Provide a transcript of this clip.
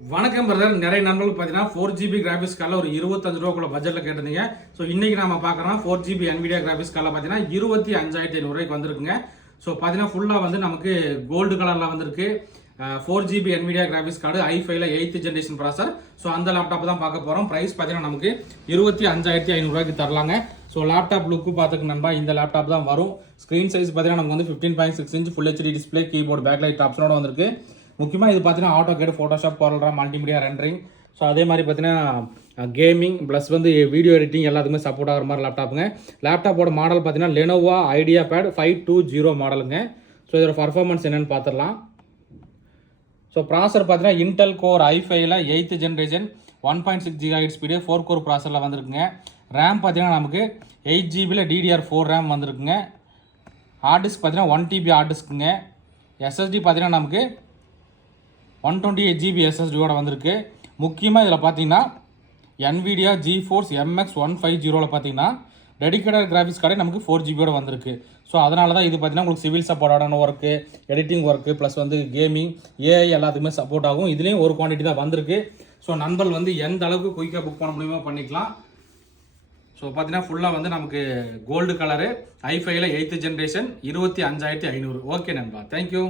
வணக்கம் பிரதர். நிறைய நண்பர்கள் பார்த்தீங்கன்னா 4GB கிராஃபிக்ஸ் கார்டில் ஒரு 25 ரூபாக்குள்ள பட்ஜெட்டில் கேட்டிருந்தீங்க. ஸோ இன்னைக்கு நம்ம பார்க்குறோம் 4GB NVIDIA கிராஃபிக்ஸ் கார்டில் பார்த்தீங்கன்னா 25,500 ரூபாய்க்கு வந்திருக்குங்க. ஸோ பார்த்தீங்கன்னா ஃபுல்லாக வந்து நமக்கு கோல்டு கலரில் வந்திருக்கு. 4GB NVIDIA கிராஃபிக்ஸ் கார்டு i5ல 8th ஜென்ரேஷன் ப்ராசர். ஸோ அந்த லேப்டாப் தான் பார்க்க போகிறோம். ப்ரைஸ் பார்த்தீங்கன்னா நமக்கு 25,500 ரூபாய்க்கு தரலாங்க. ஸோ லேப்டாப் லுக்கு பார்த்துக்கு நண்பா இந்த லேப்டாப் தான் வரும். ஸ்க்ரீன் சைஸ் பார்த்தீங்கன்னா நமக்கு வந்து 15.6 inch full HD display, keyboard, backlight ஆப்ஷனோட வந்திருக்கு. முக்கியமாக இது பார்த்தீங்கன்னா AutoCAD, Photoshop, CorelDRAW, multimedia rendering. So அதே மாதிரி பார்த்தீங்கன்னா கேமிங் ப்ளஸ் வந்து வீடியோ எடிட்டிங் எல்லாத்துக்குமே சப்போர்ட் ஆகிற மாதிரி லேப்டாப்புங்க. லேப்டாப்போட மாடல் பார்த்தீங்கன்னா லெனோவா ஐடியாபேட் 520 மாடலுங்க. ஸோ இதோட பர்ஃபார்மன்ஸ் என்னென்னு பார்த்துடலாம். ஸோ ப்ராசர் பார்த்தீங்கன்னா இன்டெல் கோர் i5ல 8th generation 1.6 GHz speed 4 core ப்ராசரில் வந்திருக்குங்க. ரேம் பார்த்தீங்கன்னா நமக்கு 8GBல DDR4 ரேம் வந்திருக்குங்க. ஹார்ட் டிஸ்க் பார்த்தீங்கன்னா 1TB ஹார்ட் டிஸ்க்குங்க. SSD பார்த்தீங்கன்னா நமக்கு 128GB SSDயோட வந்திருக்கு. முக்கியமாக இதில் பார்த்தீங்கன்னா NVIDIA GeForce MX 150ல் பார்த்தீங்கன்னா டெடிக்கேட்டட் கிராஃபிக்ஸ் கார்டே நமக்கு 4GBயோட வந்திருக்கு. ஸோ அதனால தான் இது பார்த்தீங்கன்னா உங்களுக்கு சிவில் சப்போர்ட்டான ஒர்க்கு, எடிட்டிங் ஒர்க்கு ப்ளஸ் வந்து கேமிங், AI எல்லாத்துக்குமே சப்போர்ட் ஆகும். இதுலேயும் ஒரு குவான்டிட்டி தான் வந்திருக்கு. ஸோ நண்பர்கள் வந்து எந்த அளவுக்கு குயிக்காக புக் பண்ண முடியுமோ பண்ணிக்கலாம். ஸோ பார்த்தீங்கன்னா ஃபுல்லாக வந்து நமக்கு கோல்டு கலரு, i5ல 8th ஜென்ரேஷன் 25,500. ஓகே நண்பா, தேங்க்யூ.